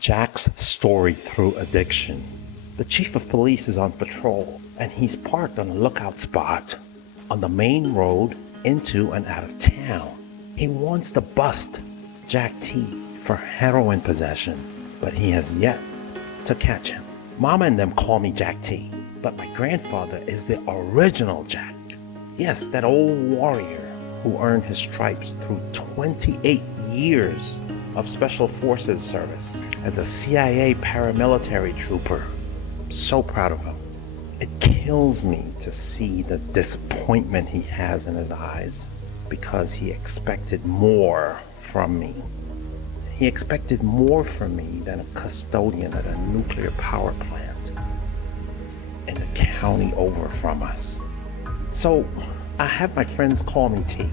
Jack's story through addiction. The chief of police is on patrol, and he's parked on a lookout spot on the main road into and out of town. He wants to bust Jack T for heroin possession, but he has yet to catch him. Mama and them call me Jack T, but my grandfather is the original Jack. Yes, that old warrior who earned his stripes through 28 years of Special Forces service as a CIA paramilitary trooper. I'm so proud of him. It kills me to see the disappointment he has in his eyes because he expected more from me. He expected more from me than a custodian at a nuclear power plant in a county over from us. So I have my friends call me T.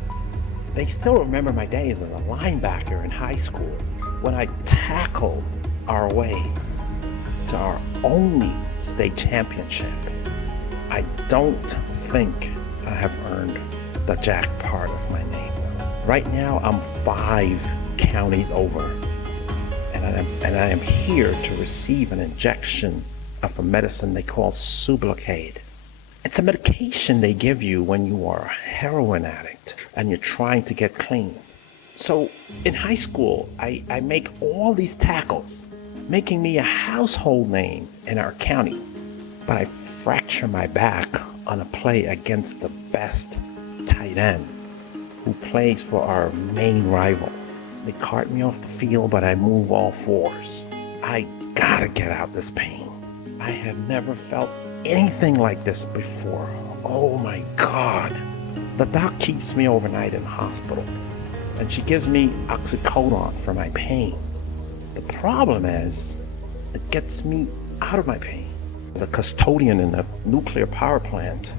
They still remember my days as a linebacker in high school when I tackled our way to our only state championship. I don't think I have earned the Jack part of my name. Right now, I'm 5 counties over, and I am here to receive an injection of a medicine they call Sublocade. It's a medication they give you when you are a heroin addict and you're trying to get clean. So in high school, I make all these tackles, making me a household name in our county. But I fracture my back on a play against the best tight end who plays for our main rival. They cart me off the field, but I move all 4s. I gotta get out this pain. I have never felt anything like this before. Oh my God. The doc keeps me overnight in the hospital, and she gives me oxycodone for my pain. The problem is, it gets me out of my pain. As a custodian in a nuclear power plant,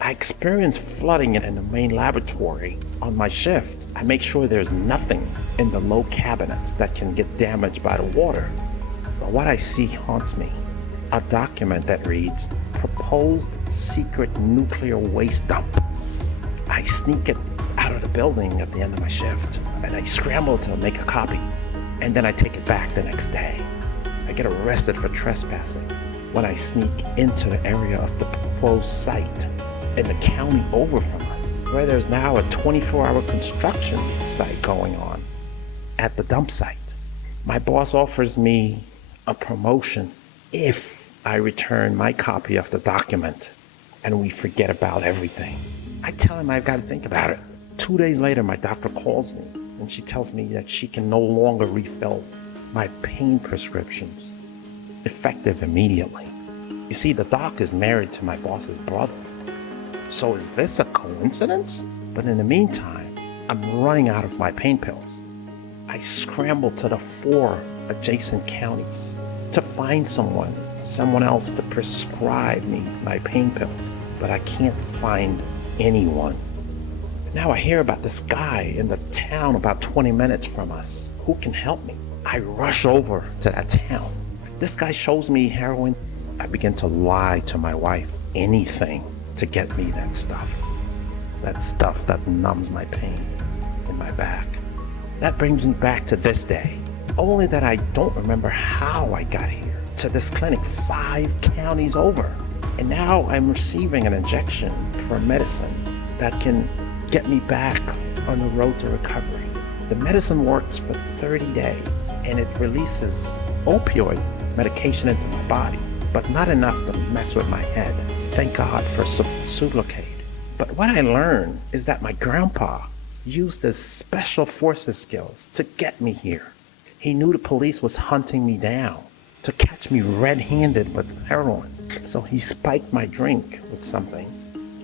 I experience flooding in the main laboratory on my shift. I make sure there's nothing in the low cabinets that can get damaged by the water. But what I see haunts me. A document that reads, "Proposed Secret Nuclear Waste Dump." I sneak it out of the building at the end of my shift, and I scramble to make a copy, and then I take it back the next day. I get arrested for trespassing when I sneak into the area of the proposed site in the county over from us, where there's now a 24-hour construction site going on at the dump site. My boss offers me a promotion if I return my copy of the document and we forget about everything. I tell him I've got to think about it. 2 days later, my doctor calls me and she tells me that she can no longer refill my pain prescriptions, effective immediately. You see, the doc is married to my boss's brother. So is this a coincidence? But in the meantime, I'm running out of my pain pills. I scramble to the 4 adjacent counties to find someone else to prescribe me my pain pills, but I can't find anyone. Now I hear about this guy in the town about 20 minutes from us who can help me. I rush over to that town. This guy shows me heroin. I begin to lie to my wife, anything to get me that stuff that numbs my pain in my back. That brings me back to this day, only that I don't remember how I got here to this clinic 5 counties over. And now I'm receiving an injection for medicine that can get me back on the road to recovery. The medicine works for 30 days and it releases opioid medication into my body, but not enough to mess with my head. Thank God for Sublocade. But what I learned is that my grandpa used his special forces skills to get me here. He knew the police was hunting me down to catch me red-handed with heroin. So he spiked my drink with something.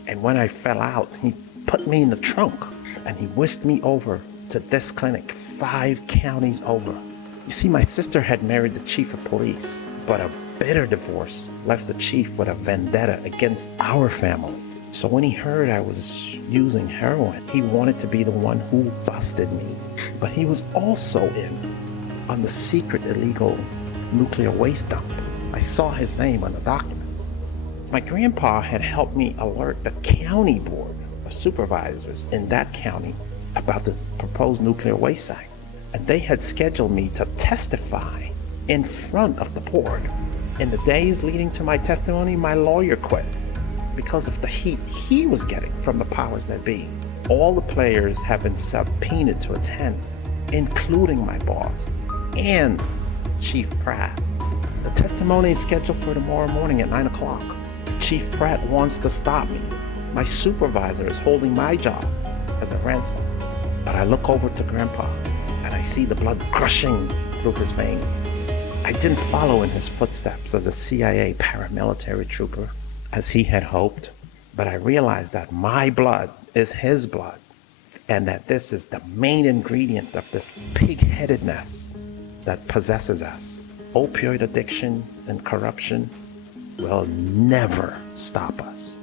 And when I fell out, he put me in the trunk and he whisked me over to this clinic 5 counties over. You see, my sister had married the chief of police, but a bitter divorce left the chief with a vendetta against our family. So when he heard I was using heroin, he wanted to be the one who busted me. But he was also in on the secret illegal nuclear waste dump. I saw his name on the documents. My grandpa had helped me alert the county board of supervisors in that county about the proposed nuclear waste site. And they had scheduled me to testify in front of the board. In the days leading to my testimony, my lawyer quit because of the heat he was getting from the powers that be. All the players have been subpoenaed to attend, including my boss and Chief Pratt. The testimony is scheduled for tomorrow morning at 9 o'clock. Chief Pratt wants to stop me. My supervisor is holding my job as a ransom. But I look over to Grandpa and I see the blood gushing through his veins. I didn't follow in his footsteps as a CIA paramilitary trooper, as he had hoped, but I realized that my blood is his blood, and that this is the main ingredient of this pig-headedness that possesses us. Opioid addiction and corruption will never stop us.